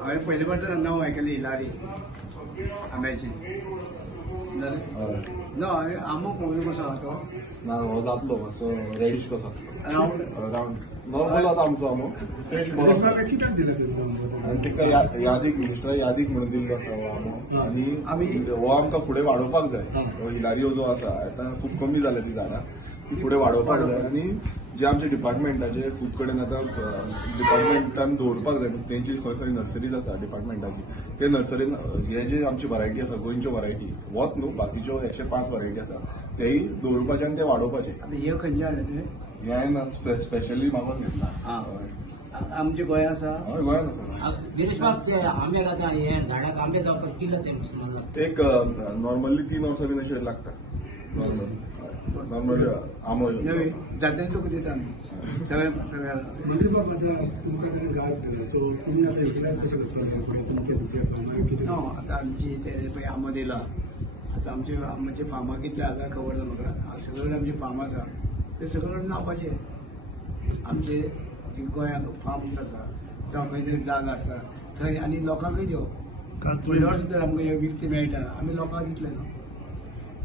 हांवें पयले फावट नांव आयकलें हिलारी आंब्याची ना आंबो पळोवन कसो आहा तो ना हो जातलो मातसो रेडीश कसो रावंड रावंड नॉर्मल आतां आमचो आंबो कित्याक दिला आनी ताका यादीक मिनिस्टर यादीक म्हणून दिल्लो आसा हो आंबो आनी हो आमकां फुडें वाडोवपाक जाय हो हिलारियो जो आसा आतां खूब कमी जाल्या ती झाडां ती फुडें वाडोवपाक जाय आनी जे आमचे डिपार्टमेंटाचे खूब कडेन आतां डिपार्टमेंटान दवरपाक जाय तेंची खंय खंय नर्सरीज आसा डिपार्टमेंटाची ते नर्सरीन हे जे आमची वरायटी आसा गोंयच्यो वरायटी वत न्हू बाकीच्यो 105 वरायटी आसा तेय दवरपाचे आनी ते वाडोवपाचे. हे खंयचे हाडले हे हांवें स्पेशली मागून घेतला आमचे गोंय आसा हय गोंयान आसा. गिरीश बाब ते आंबे जाता हे झाडाक आंबे जावपाक किल्लो ते एक नॉर्मली 3 वर्सां बीन अशें लागता नॉर्मल आंबो जात्रेन तुका दिता सगळ्या गिरीश बाब आतां तुमकां तेणें गार्ड दिला सो तुमी आतां युटिलायज कशें करतले तुमचे दुसऱ्या फार्मार कितें आतां आमची ते पळय आंबो दिला आतां आमचे फार्मां कितले आसा खबर ना म्हाका सगळे आमचे फार्म आसा ते सगळे लावपाचे आमचे गोंयांत फार्म्स आसा जावं खंय तरी जागा आसा थंय आनी लोकांकय दिवप फुडल्या वर्सा जर आमकां विकते मेळटा आमी लोकांक दितले न्हू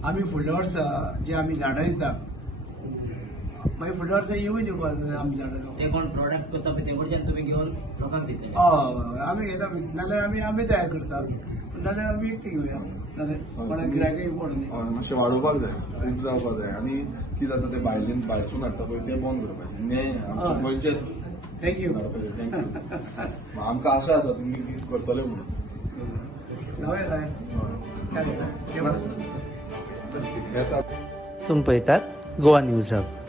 आमी फुडल्या वर्सा जे आमी झाडां दिता मागीर फुडल्या वर्सा येवूय दिवपाक आमी झाडां ते कोण प्रोडक्ट करता पळय ते कडच्यान तुमी घेवन लोकांक दितले हय आमी घेता नाजाल्यार आमी तयार करता नाजाल्यार आमी विकते घेवया नाजाल्यार कोणाक गिरायकय पडना मातशें वाडोवपाक जाय खूब जावपाक जाय आनी कितें जाता ते भायरसून हाडटा पळय ते बंद करपाचें न्हय आमचे गोंयचे थँक्यू थँक्यू आमकां आशा आसा तुमी करतले म्हणून जावया तुम्ही पळयतात गोवा न्यूज हब.